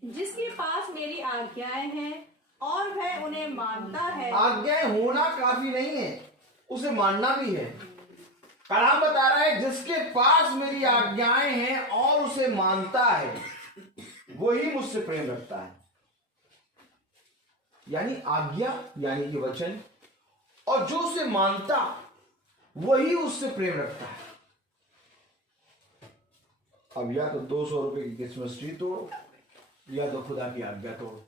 जिसके पास मेरी आज्ञाएं हैं और वह उन्हें मानता है। आज्ञाएं होना काफी नहीं है, उसे मानना भी है। कलाम बता रहा है जिसके पास मेरी आज्ञाएं हैं और उसे मानता है, वही मुझसे प्रेम रखता है। यानी आज्ञा यानी कि वचन, और जो उसे मानता वही उससे प्रेम रखता है। अब या तो 200 रुपए की क्रिसमस ट्री तोड़ो, या तो खुदा की आज्ञा तोड़ो।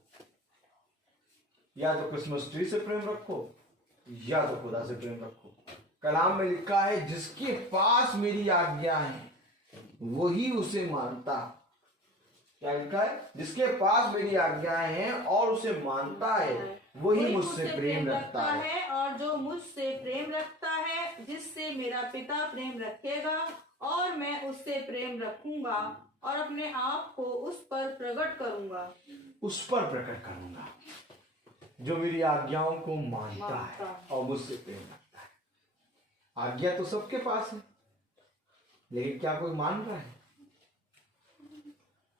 या तो क्रिसमस ट्री से प्रेम रखो, या तो खुदा से प्रेम रखो। कलाम में लिखा है जिसके पास मेरी आज्ञा है वही उसे मानता। क्या लिखा है? जिसके पास मेरी आज्ञाएं हैं और उसे मानता है, वही मुझसे प्रेम रखता है। और जो मुझसे प्रेम रखता है, जिससे मेरा पिता प्रेम रखेगा और मैं उससे प्रेम रखूंगा और अपने आप को उस पर प्रकट करूंगा। उस पर प्रकट करूंगा जो मेरी आज्ञाओं को मानता है और मुझसे प्रेम रखता है। आज्ञा तो सबके पास है, लेकिन क्या कोई मान रहा है?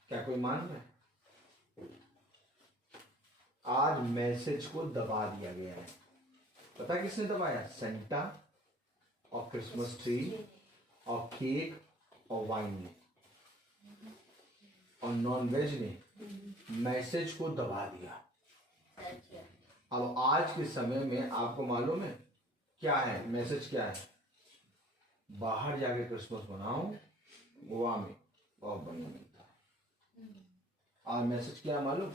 क्या कोई मान रहा है? आज मैसेज को दबा दिया गया है। पता किसने दबाया? सेंटा और क्रिसमस ट्री और केक और वाइन ने और नॉन वेज ने मैसेज को दबा दिया। अब आज के समय में आपको मालूम है क्या है मैसेज? क्या है? बाहर जाके क्रिसमस मनाओ, गोवा में बहुत बढ़िया मिलता है। आज मैसेज क्या मालूम?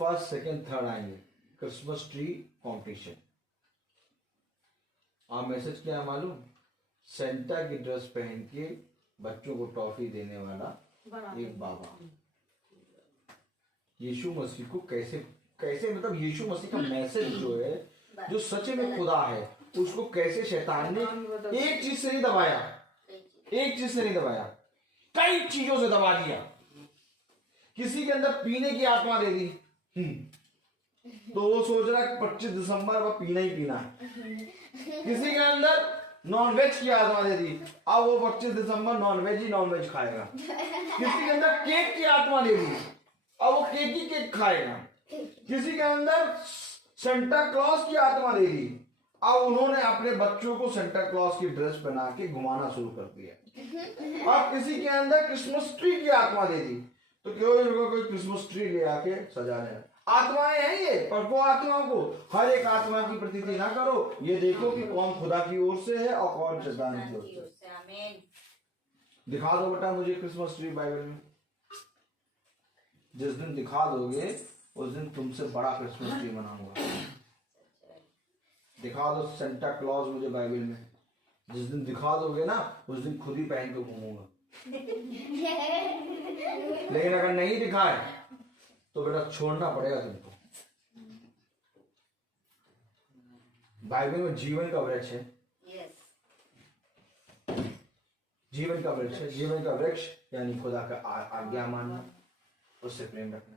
फर्स्ट सेकंड थर्ड आएंगे क्रिसमस ट्री कॉम्पिटिशन। आज मैसेज क्या मालूम? सेंटा की ड्रेस पहन के बच्चों को टॉफी देने वाला एक बाबा। यीशु मसीह को कैसे कैसे मतलब यीशु मसीह का मैसेज जो है, जो सच में खुदा है, उसको कैसे शैतान ने एक चीज से नहीं दबाया, एक चीज से नहीं दबाया, कई चीजों से दबा दिया। किसी के अंदर पीने की आत्मा दे दी, तो वो सोच रहा है 25 दिसंबर वह पीना ही पीना है। किसी के अंदर नॉनवेज की आत्मा दे दी, अब वो 25 दिसंबर नॉनवेज ही नॉनवेज खाएगा। किसी के अंदर केक की आत्मा दे दी, अब वो केक ही केक खाएगा। किसी के अंदर सेंटा क्लॉज की आत्मा दे दी, अब उन्होंने अपने बच्चों को सेंटा क्लॉज की ड्रेस पहना के घुमाना शुरू कर दिया। अब किसी के अंदर क्रिसमस ट्री की आत्मा दे दी, तो क्यों इनको कोई क्रिसमस ट्री ले आके सजा रहे हैं। आत्माएं हैं ये, परखो आत्माओं को, हर एक आत्मा की प्रतीति ना करो, ये देखो कि कौन खुदा की ओर से है और कौन शैतान की ओर से। आमीन। दिखा दो बेटा मुझे क्रिसमस ट्री बाइबल में। जिस दिन दिखा दोगे उस दिन तुमसे बड़ा क्रिसमस ट्री मनाऊंगा। दिखा दो सेंटा क्लॉज मुझे बाइबल में। जिस दिन दिखा दोगे ना उस दिन खुद ही पहन के घूमूंगा। लेकिन अगर नहीं दिखाए तो बेटा छोड़ना पड़ेगा तुमको। बाइबल में जीवन का वृक्ष है। जीवन का वृक्ष है। जीवन का वृक्ष यानी खुदा का आज्ञा मानना, उससे प्रेम रखना।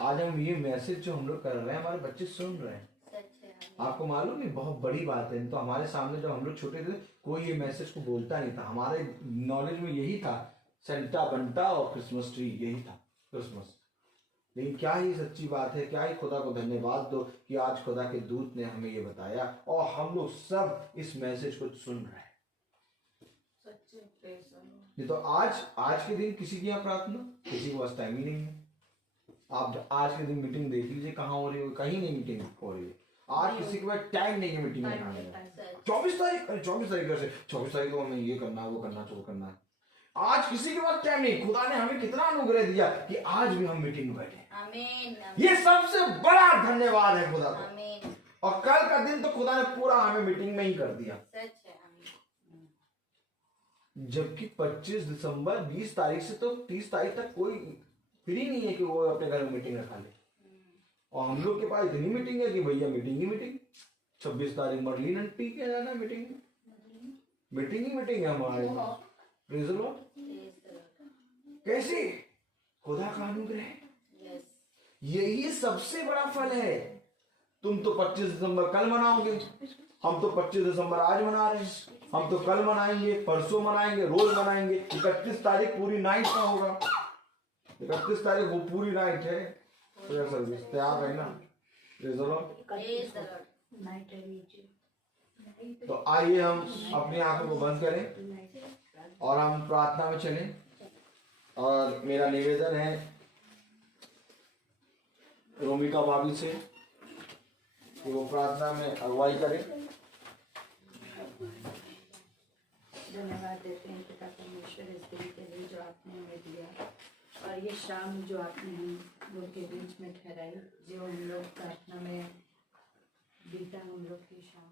आज हम ये मैसेज जो हम लोग कर रहे हैं, हमारे बच्चे सुन रहे हैं। आपको मालूम है बहुत बड़ी बात है। तो हमारे सामने जब हम लोग छोटे थे कोई ये मैसेज को बोलता नहीं था। हमारे नॉलेज में यही था, सेंटा बंटा और क्रिसमस ट्री, यही था क्रिसमस। लेकिन क्या ही सच्ची बात है, क्या ही खुदा को धन्यवाद दो कि आज खुदा के दूत ने हमें ये बताया और हम लोग सब इस मैसेज को सुन रहे हैं। नहीं तो आज के दिन किसी की यहाँ प्रार्थना, किसी को टाइम ही नहीं है। आप आज के दिन मीटिंग देख लीजिए कहाँ हो रही है, कहीं नहीं मीटिंग हो रही है। आज किसी के पास टाइम नहीं है मीटिंग में आने का। 24 तारीख से 24 तारीख को हमें ये करना है, वो करना है, वो करना है। आज किसी के पास टाइम नहीं। खुदा ने हमें कितना अनुग्रह दिया कि आज भी हम मीटिंग में बैठे। आमीन। ये सबसे बड़ा धन्यवाद है खुदा को। आमीन। और कल का दिन तो खुदा ने पूरा हमें मीटिंग में ही कर दिया। सच है। आमीन। जबकि 25 दिसंबर 20 तारीख से तो 30 तारीख तक कोई फ्री नहीं है कि वो अपने घर में मीटिंग रखा ले। और हम लोग के पास इतनी मीटिंग है कि भैया मीटिंग ही मीटिंग। 26 तारीख मर्लिन आंटी के जाना मीटिंग में, मीटिंग ही मीटिंग है हमारे। Praise the Lord. कैसे खुदा का अनुग्रह, यही सबसे बड़ा फल है। तुम तो 25 दिसंबर कल मनाओगे, हम तो 25 दिसंबर आज मना रहे हैं। हम तो कल मनाएंगे, परसों मनाएंगे, रोज मनाएंगे। 31 तारीख पूरी नाइट का होगा। 31 तारीख वो पूरी नाइट है। सर्विस तैयार है ना। तो आइए हम अपनी आंखों को बंद करें और हम प्रार्थना में चलें। और मेरा निवेदन है रोमिका भाभी से कि वो प्रार्थना में अगुवाई करें। धन्यवाद देते हैं पिता परमेश्वर इस दिन के लिए जो आपने हमें दिया और ये शाम जो आपने हम लोग के बीच में ठहराई, जो हम लोग प्रार्थना में बीता हम लोग की शाम।